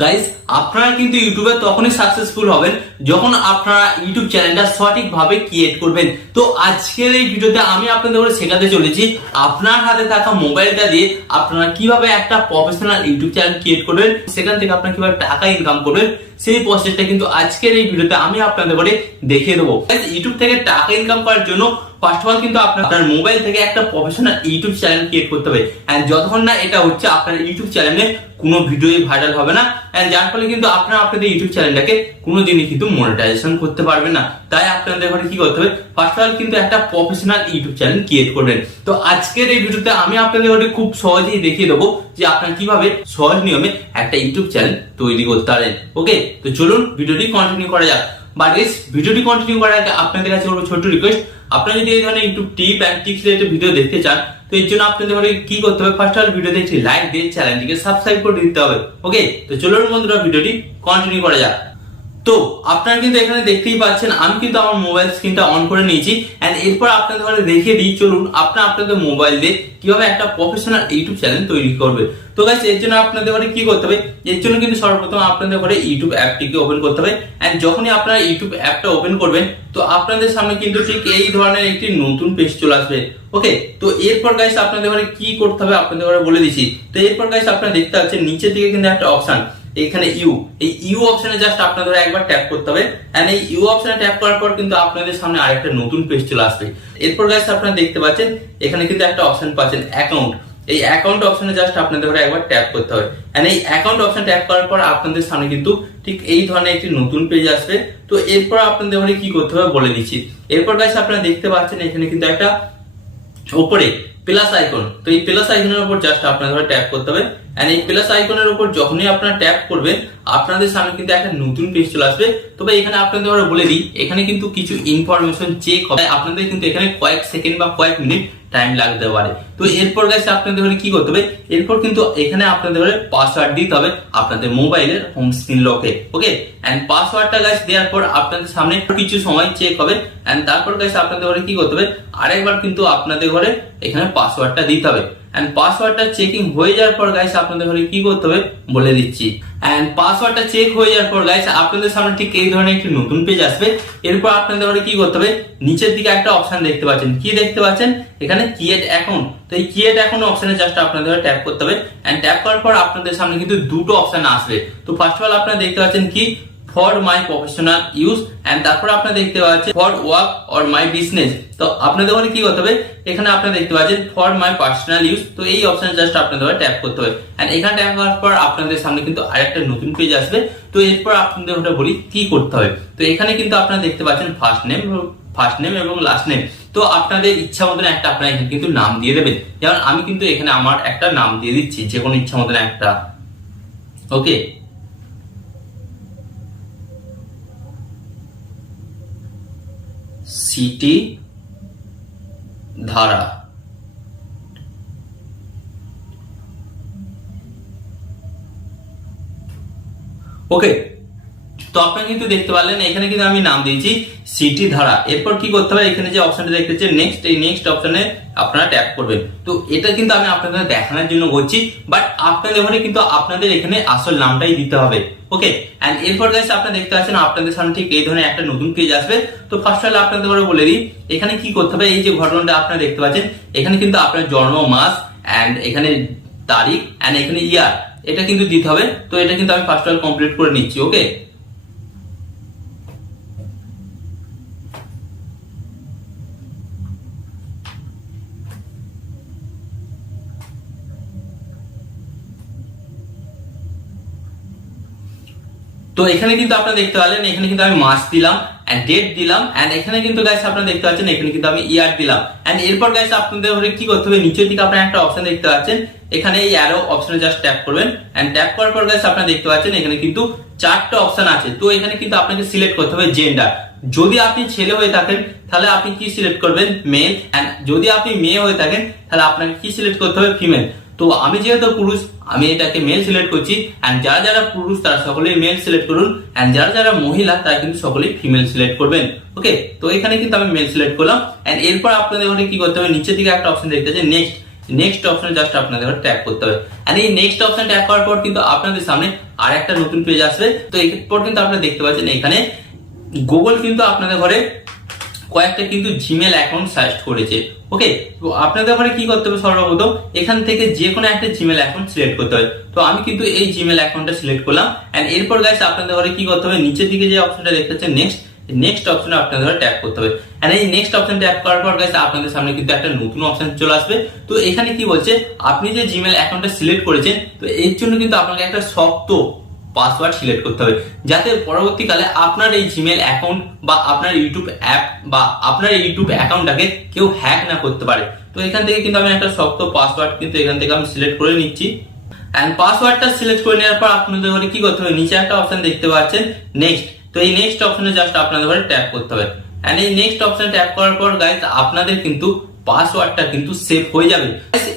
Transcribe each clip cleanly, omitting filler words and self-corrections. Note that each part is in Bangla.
গাইস, আপনারা কিন্তু ইউটিউবে তখনই সাকসেসফুল হবেন যখন আপনারা ইউটিউব চ্যানেলটা সঠিকভাবে ক্রিয়েট করবেন। তো আজকের এই ভিডিওতে আমি আপনাদের শেখাতে চলেছি আপনার হাতে থাকা মোবাইলটা দিয়ে আপনারা কিভাবে একটা প্রফেশনাল ইউটিউব চ্যানেল ক্রিয়েট করবেন, সেখান থেকে আপনারা কিভাবে টাকা ইনকাম করবেন সেই প্রসেসটা কিন্তু আজকের এই ভিডিওতে আমি আপনাদের দেখিয়ে দেবো। ইউটিউব থেকে টাকা ইনকাম করার জন্য ফার্স্ট অফ অল কিন্তু আপনার মোবাইল থেকে একটা প্রফেশনাল ইউটিউব চ্যানেল ক্রিয়েট করতে হবে। এন্ড যতক্ষণ না এটা হচ্ছে আপনার ইউটিউব চ্যানেলে কোনো ভিডিওই ভাইরাল হবে না, এন্ড যার ফলে কিন্তু আপনারা আপনাদের ইউটিউব চ্যানেলটাকে কোনোদিনই কিন্তু মনিটাইজেশন করতে পারবেন না। তাই আপনাদের ঘরে কি করতে হবে, ফার্স্ট অফ অল কিন্তু একটা প্রফেশনাল ইউটিউব চ্যানেল ক্রিয়েট করবেন। তো আজকের এই ভিডিওতে আমি আপনাদের ঘরে খুব সহজেই দেখিয়ে দেবো যে আপনারা কিভাবে সহজ নিয়মে একটা ইউটিউব চ্যানেল তৈরি করতে পারেন। ওকে, তো চলুন ভিডিওটি কন্টিনিউ করা যাক। বাট গাইস, ভিডিওটি কন্টিনিউ করার আগে আপনাদের কাছে বলবো ছোট্ট রিকোয়েস্ট, আপনারা যদি এই ধরনের YouTube tip and tricks related video দেখতে চান তো এর জন্য আপনাদের কি করতে হবে, ফার্স্ট অফ অল ভিডিওতে একটি লাইক দিয়ে চ্যানেলটিকে সাবস্ক্রাইব করে দিতে হবে। ওকে, তো চলুন বন্ধুরা ভিডিওটি কন্টিনিউ করা যাক। তো আপনারা কিন্তু এখানে দেখতেই পাচ্ছেন আমি কিন্তু আমার মোবাইল স্ক্রিনটা অন করে নিয়েছি, এন্ড এরপর আপনাদের দেখিয়ে দিই চলুন আপনাদের মোবাইল দিয়ে কিভাবে একটা প্রফেশনাল ইউটিউব চ্যানেল তৈরি করবে। তো গাইস, এর জন্য আপনাদের কি করতে হবে, এর জন্য কিন্তু সর্বপ্রথম আপনাদের ইউটিউব অ্যাপটিকে ওপেন করতে হবে। এন্ড যখনই আপনারা ইউটিউব অ্যাপটা ওপেন করবেন তো আপনাদের সামনে কিন্তু ঠিক এই ধরনের একটি নতুন পেজ চলে আসবে। ওকে, তো এরপর গাইস আপনাদের কি করতে হবে আপনাদের বলে দিচ্ছি। তো এরপর গাইস আপনারা দেখতে পাচ্ছেন নিচের দিকে কিন্তু একটা অপশন, এখানে এই ইউ অপশনে জাস্ট আপনাদের একবার ট্যাপ করতে হবে। এন্ড এই ইউ অপশনে ট্যাপ করার পর কিন্তু আপনাদের সামনে আরেকটা নতুন পেজ চলে আসবে। এরপর গাইস আপনারা দেখতে পাচ্ছেন এখানে কিন্তু একটা অপশন পাচ্ছেন অ্যাকাউন্ট। এই অ্যাকাউন্ট অপশনে জাস্ট আপনাদের একবার ট্যাপ করতে হবে। এন্ড এই অ্যাকাউন্ট অপশন ট্যাপ করার পর আপনাদের সামনে কিন্তু ঠিক এই ধরনের একটি নতুন পেজ আসবে। তো এরপর আপনাদের কি করতে হবে বলে দিচ্ছি। এরপর গাইস আপনারা দেখতে পাচ্ছেন এখানে কিন্তু একটা উপরে প্লাস আইকন, তো এই প্লাস আইকনের উপর জাস্ট আপনাদের ট্যাপ করতে হবে। এন্ড এই প্লাস আইকনের উপর যখনই আপনারা ট্যাপ করবেন আপনাদের সামনে কিন্তু একটা নতুন পেজ চলে আসবে। তবে এখানে আপনাদের বলে দিই, এখানে কিন্তু কিছু ইনফরমেশন চেক হবে, আপনাদের কিন্তু এখানে কয়েক সেকেন্ড বা কয়েক মিনিট টাইম লাগতে পারে। তো এরপর গাইস আপনাদের কি করতে হবে, এরপর কিন্তু এখানে আপনাদের পাসওয়ার্ড দিতে হবে আপনাদের মোবাইলের হোম স্ক্রিন লকে। ওকে, এন্ড পাসওয়ার্ডটা গাইস দেওয়ার পর আপনাদের সামনে কিছু সময় চেক হবে। এন্ড তারপর গাইস আপনাদের কি করতে হবে, আরেকবার কিন্তু আপনাদের এখানে পাসওয়ার্ডটা দিতে হবে। এন্ড পাসওয়ার্ডটা চেকিং হয়ে যাওয়ার পর গাইস আপনাদের কি করতে হবে বলে দিচ্ছি। এন্ড পাসওয়ার্ডটা চেক হয়ে যাওয়ার পর গাইস আপনাদের সামনে ঠিক এই ধরনের একটি নতুন পেজ আসবে। এরপর আপনাদের কি করতে হবে, নিচের দিকে একটা অপশন দেখতে পাচ্ছেন, কি দেখতে পাচ্ছেন এখানে ক্রিয়েট অ্যাকাউন্ট। তো এই ক্রিয়েট অ্যাকাউন্ট অপশনে জাস্ট আপনাদের ট্যাপ করতে হবে। এন্ড ট্যাপ করার পর আপনাদের সামনে কিন্তু দুটো অপশন আসবে। তো ফার্স্ট অফ অল আপনারা দেখতে পাচ্ছেন কি for my professional use, and তারপর আপনারা দেখতে পাচ্ছেন for work or my business. তো আপনাদের কি করতে হবে, এখানে আপনারা দেখতে পাচ্ছেন ফর মাই পার্সোনাল ইউজ। তো এই অপশনে জাস্ট আপনাদের ট্যাপ করতে হবে। এন্ড এখানে ট্যাপ করার পর আপনাদের সামনে কিন্তু আরেকটা নতুন পেজ আসবে। তো এরপর আপনাদের বলি কি করতে হবে। তো এখানে কিন্তু আপনারা দেখতে পাচ্ছেন ফার্স্ট নেম এবং লাস্ট নেম। তো আপনাদের ইচ্ছা মতন একটা আপনারা এখানে কিন্তু নাম দিয়ে দেবেন। যেমন আমি কিন্তু এখানে আমার একটা নাম দিয়ে দিচ্ছি, যে কোনো ইচ্ছা মতন একটা। ওকে, সিটি ধারা। ওকে, তো আপনারা কিন্তু দেখতে পারলেন এখানে কিন্তু আমি নাম দিয়েছি সিটি ধারা। এরপর কি করতে হবে, এখানে যে অপশনটা দেখতেছেন নেক্সট, এই নেক্সট অপশনে আপনারা ট্যাপ করবেন। তো এটা কিন্তু আমি আপনাদের দেখানোর জন্য করছি, বাট আপনাদের কিন্তু আপনাদের এখানে আসল নামটাই দিতে হবে। ওকে, এন্ড এরপর গাইস আপনারা দেখতে পাচ্ছেন আপনাদের সামনে ঠিক এই ধরনের একটা নতুন পেজ আসবে। তো ফার্স্ট অফ অল আপনাদের বলে দিই এখানে কি করতে হবে, এই যে ঘটনাটা আপনারা দেখতে পাচ্ছেন এখানে কিন্তু আপনার জন্ম মাস এন্ড এখানে তারিখ এন্ড এখানে ইয়ার এটা কিন্তু দিতে হবে। তো এটা কিন্তু আমি ফার্স্ট অফ অল কমপ্লিট করে নিচ্ছি। ওকে, তো এখানে কিন্তু আপনারা দেখতে পাচ্ছেন এখানে কিন্তু আমি মাস দিলাম এন্ড ডেট দিলাম। এন্ড এখানে কিন্তু গাইস আপনারা দেখতে পাচ্ছেন এখানে কিন্তু আমি ইয়ার দিলাম। এন্ড এরপর গাইস আপনাদের কি করতে হবে, নিচের দিকে আপনারা একটা অপশন দেখতে পাচ্ছেন, এখানে এই অ্যারো অপশনে জাস্ট ট্যাপ করবেন। এন্ড ট্যাপ করার পর গাইস আপনারা দেখতে পাচ্ছেন এখানে কিন্তু চারটা অপশন আছে। তো এখানে কিন্তু আপনাকে সিলেক্ট করতে হবে জেন্ডার। যদি আপনি ছেলে হয়ে থাকেন তাহলে আপনি কি সিলেক্ট করবেন, মেল। এন্ড যদি আপনি মেয়ে হয়ে থাকেন তাহলে আপনাকে কি সিলেক্ট করতে হবে, ফিমেল। তো আমি যেহেতু পুরুষ আমি এটাকে মেল সিলেক্ট করছি। এন্ড যারা যারা পুরুষ তারা সকলেই মেল সিলেক্ট করুন, এন্ড যারা যারা মহিলা তারা কিন্তু সকলেই ফিমেল সিলেক্ট করবেন। ওকে, তো এখানে কিন্তু আমি মেল সিলেক্ট করলাম। এন্ড এরপর আপনাদের কি করতে হবে, নিচের দিকে একটা অপশন দেখতে পাচ্ছেন নেক্সট, নেক্সট অপশনে জাস্ট আপনাদের ট্যাপ করতে হবে। এন্ড এই নেক্সট অপশন ট্যাপ করার পর কিন্তু আপনাদের সামনে আর একটা নতুন পেজ আসবে। তো এরপর কিন্তু আপনারা দেখতে পাচ্ছেন এখানে গুগল কিন্তু আপনাদের ঘরে কয়েকটা কিন্তু জিমেল অ্যাকাউন্ট সাজেস্ট করেছে। ওকে, তো আপনাদের ঘরে কি করতে হবে, সর্বপ্রথম এখান থেকে যে কোনো একটা জিমেল অ্যাকাউন্ট সিলেক্ট করতে হবে। তো আমি কিন্তু এই জিমেল অ্যাকাউন্টটা সিলেক্ট করলাম। এন্ড এরপর গাইস আপনাদের ঘরে কি করতে হবে, নিচের দিকে যে অপশনটা দেখতে পাচ্ছেন নেক্সট অপশনে আপনাদের ট্যাপ করতে হবে। এন্ড এই নেক্সট অপশন ট্যাপ করার পর গাইস আপনাদের সামনে কিন্তু একটা নতুন অপশন চলে আসবে। তো এখানে কি বলছে, আপনি যে জিমেল অ্যাকাউন্টটা সিলেক্ট করেছেন, তো এর জন্য কিন্তু আপনাকে একটা শক্ত পাসওয়ার্ড সিলেক্ট করতে হবে, যাতে পরবর্তীকালে আপনার এই জিমেল অ্যাকাউন্ট বা আপনার ইউটিউব অ্যাপ বা আপনার ইউটিউব অ্যাকাউন্টটাকে কেউ হ্যাক না করতে পারে। তো এখান থেকে কিন্তু আমি একটা শক্ত পাসওয়ার্ড কিন্তু এখান থেকে আমি সিলেক্ট করে নিচ্ছি। এন্ড পাসওয়ার্ডটা সিলেক্ট করে নেওয়ার পর আপনাদের ঘরে কি করতে হবে, নিচে একটা অপশন দেখতে পাচ্ছেন নেক্সট। তো এই নেক্সট অপশনে জাস্ট আপনাদের ঘরে ট্যাপ করতে হবে। এন্ড এই নেক্সট অপশনে ট্যাপ করার পর গাইস আপনাদের কিন্তু পাসওয়ার্ডটা কিন্তু সেভ হয়ে যাবে।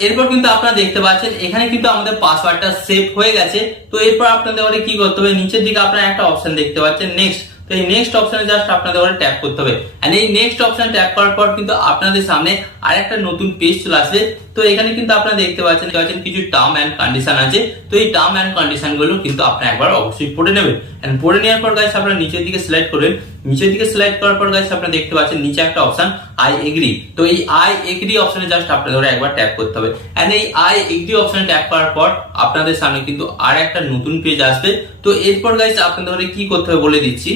এরপর কিন্তু আপনারা দেখতে পাচ্ছেন এখানে কিন্তু আমাদের পাসওয়ার্ডটা সেভ হয়ে গেছে। তো এরপর আপনাদের ঘরে কি করতে হবে, নিচের দিকে আপনারা একটা অপশন দেখতে পাচ্ছেন নেক্সট। তো এই নেক্সট অপশনে জাস্ট আপনাদের ঘরে ট্যাপ করতে হবে। এন্ড এই নেক্সট অপশন ট্যাপ করার পর কিন্তু আপনাদের সামনে আরেকটা নতুন পেজ চলে আসবে। তো এখানে কিন্তু আপনারা দেখতে পাচ্ছেন কিছু টার্ম এন্ড কন্ডিশন আছে। তো এই টার্ম এন্ড কন্ডিশন গুলো কিন্তু আপনারা একবার অবশ্যই পড়ে নেবেন। এন্ড পড়ে নেওয়ার পর গাইস আপনারা নিচের দিকে সিলেক্ট করবেন। নিচের দিকে সিলেক্ট করার পর গাইস আপনারা দেখতে পাচ্ছেন নিচে একটা অপশন আই এগ্রি। তো এই আই এগ্রি অপশনে জাস্ট আপনাদের একবার ট্যাপ করতে হবে। এন্ড এই আই এগ্রি অপশনে ট্যাপ করার পর আপনাদের সামনে কিন্তু আর একটা নতুন পেজ আসবে। তো এরপর গাইস আপনাদের কি করতে হবে বলে দিচ্ছি।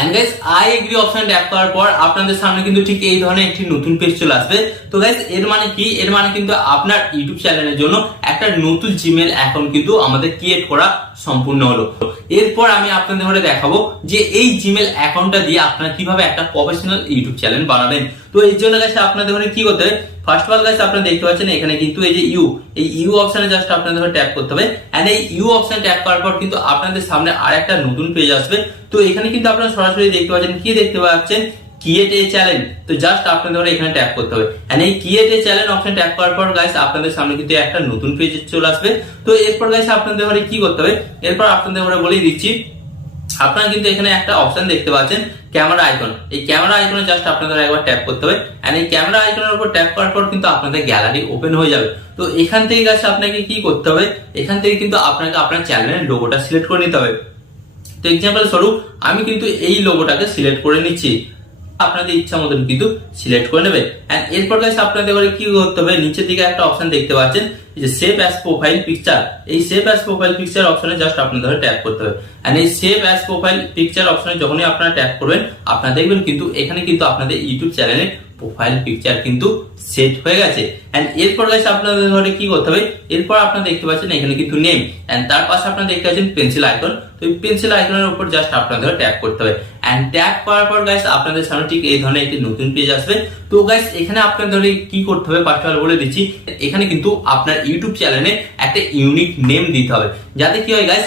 And guys I agree option tap করার পর আপনাদের সামনে কিন্তু ঠিক এই ধরনের একটি নতুন পেজ চলে আসবে। তো গাইস এর মানে কি, এর মানে কিন্তু আপনার ইউটিউব চ্যানেলের জন্য একটা নতুন জিমেল অ্যাকাউন্ট কিন্তু আমাদের ক্রিয়েট করা সম্পূর্ণ হলো। এরপর আমি আপনাদের ঘরে দেখাবো যে এই জিমেল অ্যাকাউন্টটা দিয়ে আপনারা কিভাবে একটা প্রফেশনাল ইউটিউব চ্যানেল বানাবেন। তো এই জন্য গাইস আপনাদের ঘরে কি করতে হবে, ফার্স্ট অফ অল গাইস আপনারা দেখতে পাচ্ছেন এখানে কিন্তু এই যে ইউ অপশনে জাস্ট আপনাদের ট্যাপ করতে হবে। এন্ড এই ইউ অপশনে ট্যাপ করার পর কিন্তু আপনাদের সামনে আরেকটা নতুন পেজ আসবে। তো এখানে কিন্তু আপনারা সরাসরি দেখতে পাচ্ছেন, কি দেখতে পাচ্ছেন, ক্রিয়েট এ চ্যানেল। তো জাস্ট আপনাদের এখানে ট্যাপ করতে হবে। এন্ড এই create a channel option tap করার পর গাইস আপনাদের সামনে কিন্তু একটা নতুন পেজ চলে আসবে। তো এরপর গাইস আপনাদের ঘরে কি করতে হবে, এরপর আপনাদের ঘরে বলে দিচ্ছি, আপনারা কিন্তু এখানে একটা অপশন দেখতে পাচ্ছেন ক্যামেরা আইকন। এই ক্যামেরা আইকনে জাস্ট আপনাদের একবার ট্যাপ করতে হবে। এন্ড এই ক্যামেরা আইকনের উপর ট্যাপ করার পর কিন্তু আপনাদের গ্যালারি ওপেন হয়ে যাবে। তো এখান থেকে গাইস আপনাকে কি করতে হবে, এখান থেকে কিন্তু আপনাকে আপনার চ্যানেলের লোগোটা সিলেক্ট করে নিতে হবে। তো এক্সাম্পল স্বরূপ আমি কিন্তু এই লোগোটাকে সিলেক্ট করে নিচ্ছি, আপনাদের ইচ্ছা মতন কিন্তু সিলেক্ট করে নেবে। এন্ড এরপর গাইস আপনাদের ঘরে কি করতে হবে, নিচের দিকে একটা অপশন দেখতে পাচ্ছেন যে সেভ অ্যাজ প্রোফাইল পিকচার। এই সেভ অ্যাজ প্রোফাইল পিকচার অপশনে জাস্ট আপনাদের ট্যাপ করতে হবে। এন্ড এই সেভ অ্যাজ প্রোফাইল পিকচার অপশনে যখনই আপনারা ট্যাপ করবেন, আপনারা দেখবেন কিন্তু এখানে কিন্তু আপনাদের ইউটিউব চ্যানেলে প্রোফাইল পিকচার কিন্তু সেট হয়ে গেছে। এন্ড এরপর গাইস আপনাদের ঘরে কি করতে হবে, এরপর আপনারা দেখতে পাচ্ছেন এখানে কিন্তু নেম। এন্ড তার পাশে আপনারা দেখতে পাচ্ছেন পেন্সিল আইকন। তো এই পেন্সিল আইকনের উপর জাস্ট আপনাদের ট্যাপ করতে হবে। এন্ড ট্যাপ করার পর গাইস আপনাদের সামনে ঠিক এই ধরনের একটি নতুন পেজ আসবে। তো গাইস এখানে আপনাদের কি করতে হবে, ফার্স্ট অফ অল বলে দিচ্ছি, এখানে কিন্তু আপনার ইউটিউব চ্যানেলে একটা ইউনিক নেম দিতে হবে, যাতে কি হয় গাইস,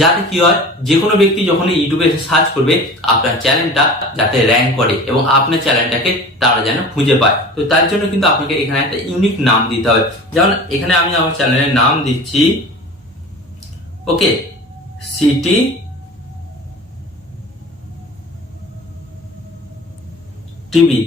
যাতে কি হয়, যে কোনো ব্যক্তি যখন ইউটিউবে এসে সার্চ করবে আপনার চ্যানেলটা যাতে র্যাঙ্ক করে এবং আপনার চ্যানেলটাকে তারা যেন খুঁজে পায়। তো তার জন্য কিন্তু আপনাকে এখানে একটা ইউনিক নাম দিতে হবে। যেমন এখানে আমি আমার চ্যানেলের নাম দিচ্ছি ওকে সিটি টিভি।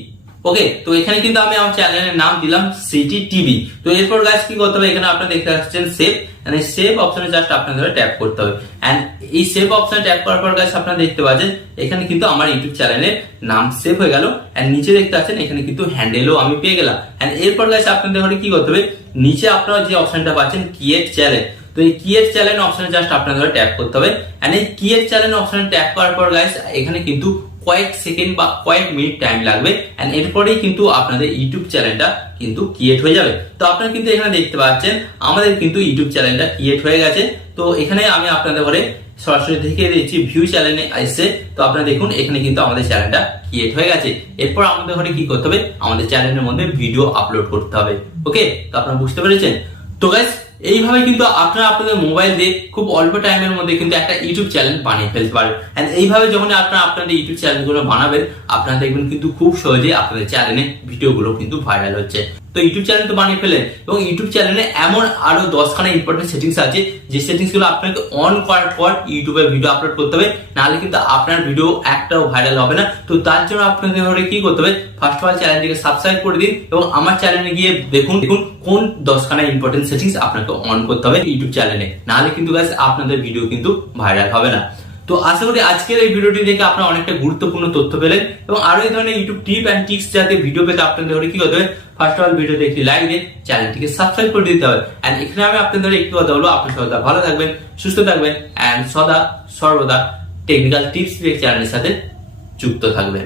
ওকে, তো এখানে কিন্তু আমি আমার চ্যানেলের নাম দিলাম সিটি টিভি। তো এরপর গাইস কি করতে হবে, এখানে আপনারা দেখতে পাচ্ছেন সেভ। এন্ড এই সেভ অপশনে জাস্ট আপনাদের ট্যাপ করতে হবে। এন্ড এই সেভ অপশনে ট্যাপ করার পর গাইস আপনারা দেখতে পাচ্ছেন এখানে কিন্তু আমার ইউটিউব চ্যানেলের নাম সেভ হয়ে গেল। এন্ড নিচে দেখতে পাচ্ছেন এখানে কিন্তু হ্যান্ডেলও আমি পেয়ে গেলাম। এন্ড এরপর গাইস আপনাদের ঘরে কি করতে হবে, নিচে আপনারা যে অপশনটা পাচ্ছেন ক্রিয়েট চ্যানেল। তো এই ক্রিয়েট চ্যানেল অপশনে জাস্ট আপনাদের ট্যাপ করতে হবে। এন্ড এই ক্রিয়েট চ্যানেল অপশনে ট্যাপ করার পর গাইস এখানে কিন্তু কয়েক সেকেন্ড বা কয়েক মিনিট টাইম লাগবে। এন্ড এরপরেই কিন্তু আপনাদের ইউটিউব চ্যানেলটা কিন্তু ক্রিয়েট হয়ে যাবে। তো আপনারা কিন্তু এখানে দেখতে পাচ্ছেন আমাদের কিন্তু ইউটিউব চ্যানেলটা ক্রিয়েট হয়ে গেছে। তো এখানে আমি আপনাদের ঘরে সরাসরি দেখিয়ে দিচ্ছি ভিউ চ্যানেলে আসছে। তো আপনারা দেখুন এখানে কিন্তু আমাদের চ্যানেলটা ক্রিয়েট হয়ে গেছে। এরপর আমাদের ঘরে কি করতে হবে, আমাদের চ্যানেলের মধ্যে ভিডিও আপলোড করতে হবে। ওকে, তো আপনারা বুঝতে পেরেছেন। তো গাইস এইভাবে কিন্তু আপনারা আপনাদের মোবাইল দিয়ে খুব অল্প টাইমের মধ্যে কিন্তু একটা ইউটিউব চ্যানেল বানিয়ে ফেলতে পারেন। এন্ড এইভাবে যখন আপনারা আপনাদের ইউটিউব চ্যানেলগুলো বানাবেন, আপনারা দেখবেন কিন্তু খুব সহজেই আপনাদের চ্যানেলে ভিডিওগুলো কিন্তু ভাইরাল হচ্ছে। তো ইউটিউব চ্যানেল তো বানিয়ে ফেলেন এবং ইউটিউব চ্যানেলে এমন আরো 10খানা ইম্পর্টেন্ট সেটিংস আছে যে সেটিংস গুলো আপনাকে অন করার পর ইউটিউবে ভিডিও আপলোড করতে হবে, নাহলে কিন্তু আপনার ভিডিও একটাও ভাইরাল হবে না। তো তার জন্য আপনাকে কি করতে হবে, ফার্স্ট অফ অল চ্যানেলটিকে সাবস্ক্রাইব করে দিন এবং আমার চ্যানেলে গিয়ে দেখুন কোন 10খানা ইম্পর্টেন্ট সেটিংস আপনাকে অন করতে হবে ইউটিউব চ্যানেলে, নাহলে কিন্তু গাইস আপনাদের ভিডিও কিন্তু ভাইরাল হবে না। তো আশা করি আজকের এই ভিডিওটি দেখে আপনারা অনেকটা গুরুত্বপূর্ণ তথ্য পেলেন এবং আরো এই ধরনের ইউটিউব টিপ এন্ড ট্রিক্স যাতে ভিডিও পেতে আপনাদের কি করতে হবে, ফার্স্ট অফ অল ভিডিওতে একটি লাইক দিয়ে চ্যানেলটিকে সাবস্ক্রাইব করে দিতে হবে। এন্ড এখানে আমি আপনাদের একটু কথা বলবো, আপনি সদা ভালো থাকবেন, সুস্থ থাকবেন এন্ড সর্বদা টেকনিক্যাল টিপস চ্যানেলের সাথে যুক্ত থাকবেন।